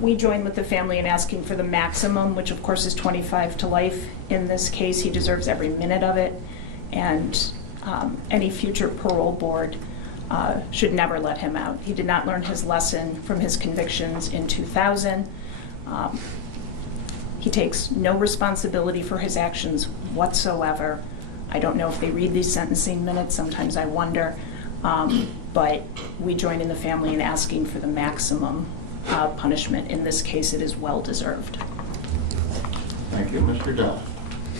We join with the family in asking for the maximum, which of course is 25 to life. In this case, he deserves every minute of it, and any future parole board should never let him out. He did not learn his lesson from his convictions in 2000. He takes no responsibility for his actions whatsoever. I don't know if they read these sentencing minutes, sometimes I wonder, but we join in the family in asking for the maximum punishment. In this case, it is well deserved. Thank you. Mr. Dell.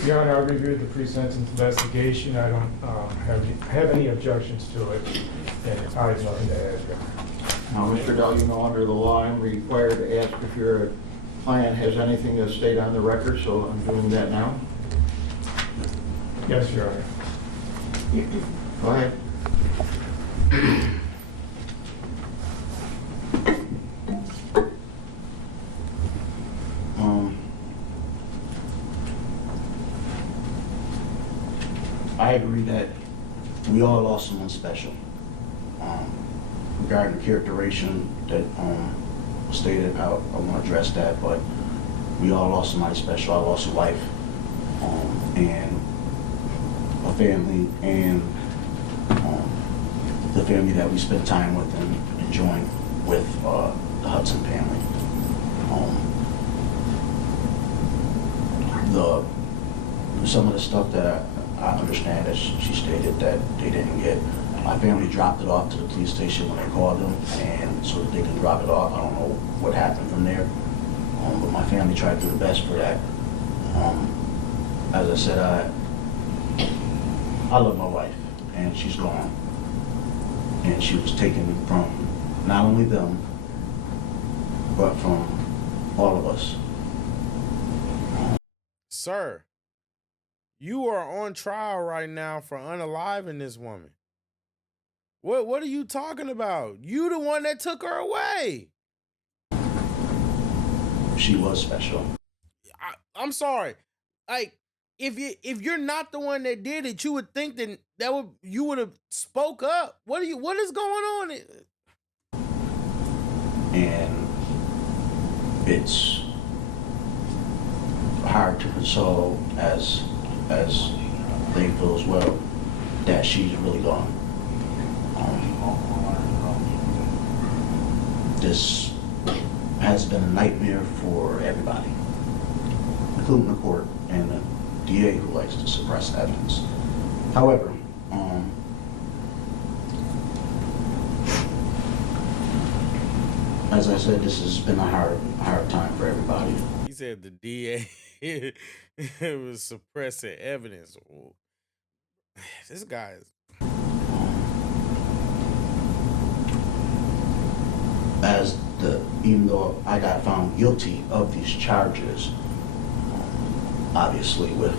Your Honor, I reviewed the pre-sentence investigation. I don't have any objections to it, and I have nothing to add. Now, Mr. Dell, you know under the law I'm required to ask if your client has anything to state on the record, so I'm doing that now. Yes, Your Honor. Go ahead. I agree that we all lost someone special. Regarding the characterization that was stated, I want to address that, but we all lost somebody special. I lost a wife and a family, and the family that we spent time with and enjoying with the Hudson family. Some of the stuff that I understand that she stated that they didn't get. My family dropped it off to the police station when they called them, and so that they could drop it off. I don't know what happened from there, but my family tried to do the best for that. As I said, I love my wife, and she's gone, and she was taken from not only them, but from all of us. Sir, you are on trial right now for unaliving this woman. What are you talking about? You the one that took her away. She was special. I'm sorry. Like, if you're not the one that did it, you would think that you would have spoke up. What is going on? And it's hard to console as they feel as well that she's really gone. This has been a nightmare for everybody, including the court and the DA who likes to suppress evidence. However, as I said, this has been a hard time for everybody. He said the DA was suppressing evidence. This guy is... Even though I got found guilty of these charges, obviously with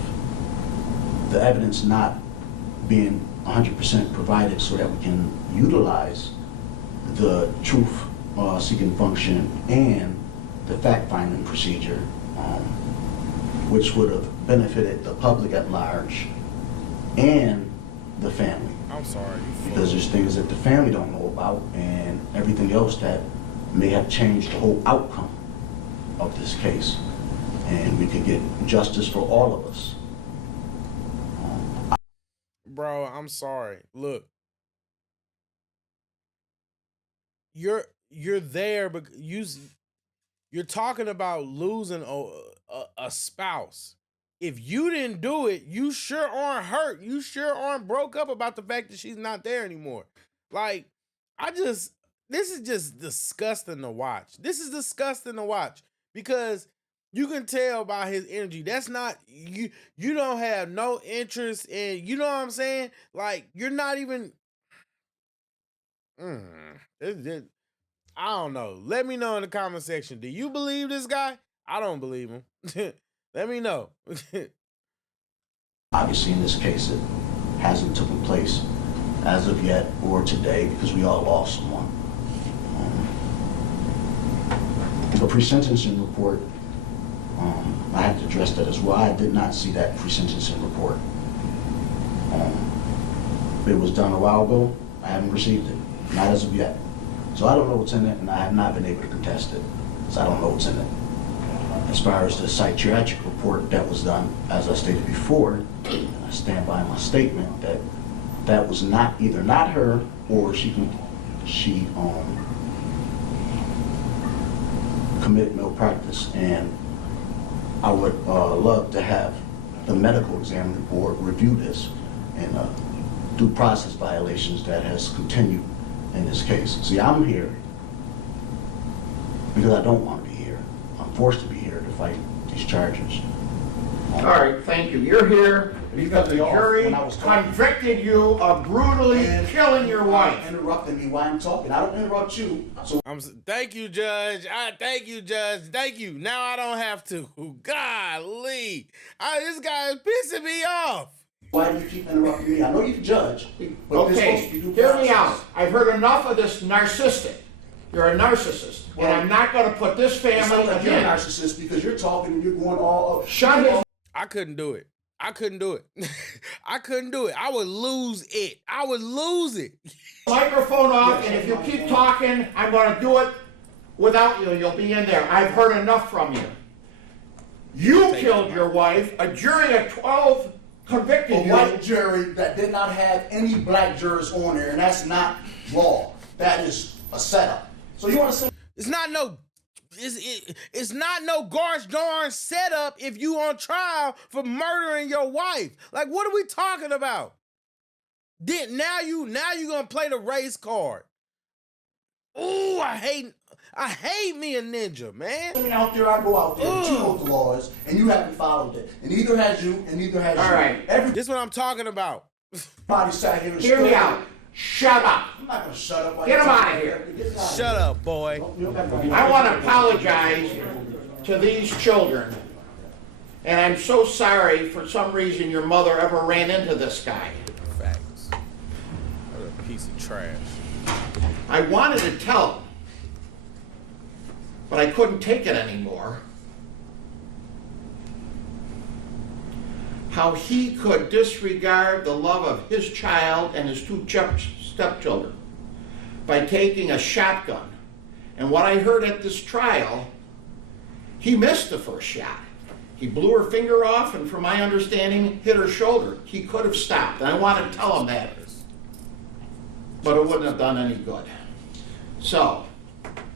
the evidence not being 100% provided so that we can utilize the truth-seeking function and the fact-finding procedure, which would have benefited the public at large and the family. I'm sorry. Because there's things that the family don't know about and everything else that may have changed the whole outcome of this case. And we could get justice for all of us. Bro, I'm sorry. Look, you're there because you're talking about losing a spouse. If you didn't do it, you sure aren't hurt. You sure aren't broke up about the fact that she's not there anymore. Like, this is just disgusting to watch. This is disgusting to watch because you can tell by his energy. That's not, you don't have no interest in, you know what I'm saying? Like, you're not even, I don't know. Let me know in the comment section. Do you believe this guy? I don't believe him. Let me know. Obviously, in this case, it hasn't taken place as of yet or today because we all lost someone. The pre-sentencing report, I have to address that as well. I did not see that pre-sentencing report. It was done a while ago. I haven't received it, not as of yet. So I don't know what's in it, and I have not been able to contest it. So I don't know what's in it. As far as the psychiatric report that was done, as I stated before, and I stand by my statement that that was either not her or she committed malpractice. And I would love to have the medical examining board review this and due process violations that has continued in this case. See, I'm here because I don't want to be here. I'm forced to be here to fight these charges. All right, thank you. You're here because the jury convicted you of brutally killing your wife. Interrupting me while I'm talking. I don't interrupt you. So Thank you, Judge. Thank you, Judge. Thank you. Now I don't have to. Golly. This guy is pissing me off. why do you keep interrupting me? I know you're the judge. But Okay, hear me out. I've heard enough of this narcissistic. You're a narcissist, and I'm not going to put this family You're a again. narcissist because you're talking and you're going all up. Shut his I couldn't do it. I couldn't do it. I couldn't do it. I would lose it. I would lose it. microphone off, and if you keep talking, I'm going to do it without you. You'll be in there. I've heard enough from you. You killed your wife. A jury of 12 convicted A you. white jury that did not have any black jurors on there, and that's not law. That is a setup. So you want to say It's not no gosh darn setup if you on trial for murdering your wife. Like, what are we talking about? Now you gonna play the race card. Ooh, I hate me a ninja, man. out there, I go out there, but you know what the law is, and you haven't followed it. And neither has you, and neither has All you. right. This is what I'm talking about. Everybody sat here and Hear me stood- out. Shut up. I'm not going to shut up. while Get you're him talking. out of here. Get him out of Shut up, boy. here. You don't have to be- I want to apologize to these children. And I'm so sorry for some reason your mother ever ran into this guy. Facts. What a piece of trash. I wanted to tell him, but I couldn't take it anymore. How he could disregard the love of his child and his two stepchildren by taking a shotgun. And what I heard at this trial, he missed the first shot. He blew her finger off and, from my understanding, hit her shoulder. He could have stopped, and I wanted to tell him that, but it wouldn't have done any good. So,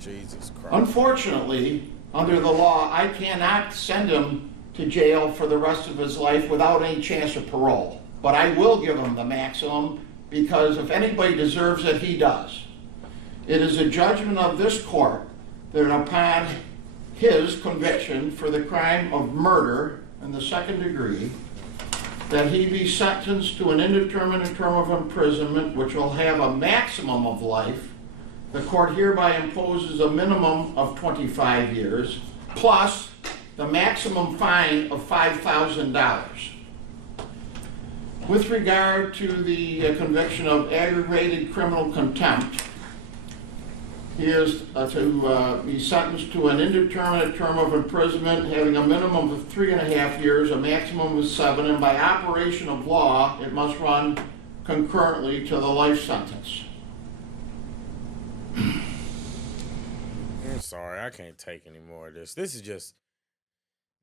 Jesus Christ. unfortunately, under the law, I cannot send him to jail for the rest of his life without any chance of parole. But I will give him the maximum, because if anybody deserves it, he does. It is a judgment of this court that upon his conviction for the crime of murder in the second degree, that he be sentenced to an indeterminate term of imprisonment, which will have a maximum of life. The court hereby imposes a minimum of 25 years, plus the maximum fine of $5,000. With regard to the conviction of aggravated criminal contempt, he is to be sentenced to an indeterminate term of imprisonment having a minimum of 3.5 years, a maximum of 7, and by operation of law, it must run concurrently to the life sentence. I'm sorry, I can't take any more of this. This is just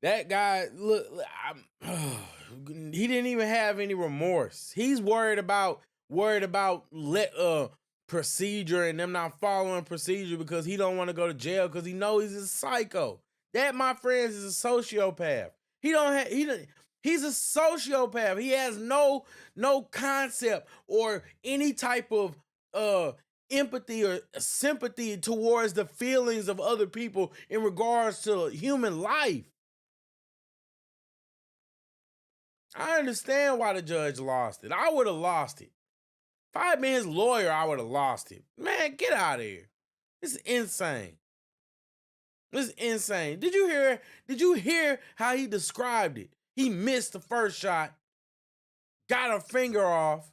that guy. Look, he didn't even have any remorse. He's worried about procedure and them not following procedure because he don't want to go to jail because he knows he's a psycho. That, my friends, is a sociopath. He's a sociopath. He has no concept or any type of empathy or sympathy towards the feelings of other people in regards to human life. I understand why the judge lost it. I would have lost it. If I had been his lawyer, I would have lost it. Man, get out of here. This is insane. This is insane. Did you hear how he described it? He missed the first shot, got her finger off,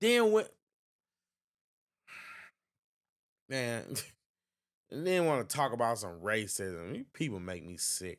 then went. Man, and then want to talk about some racism. You people make me sick.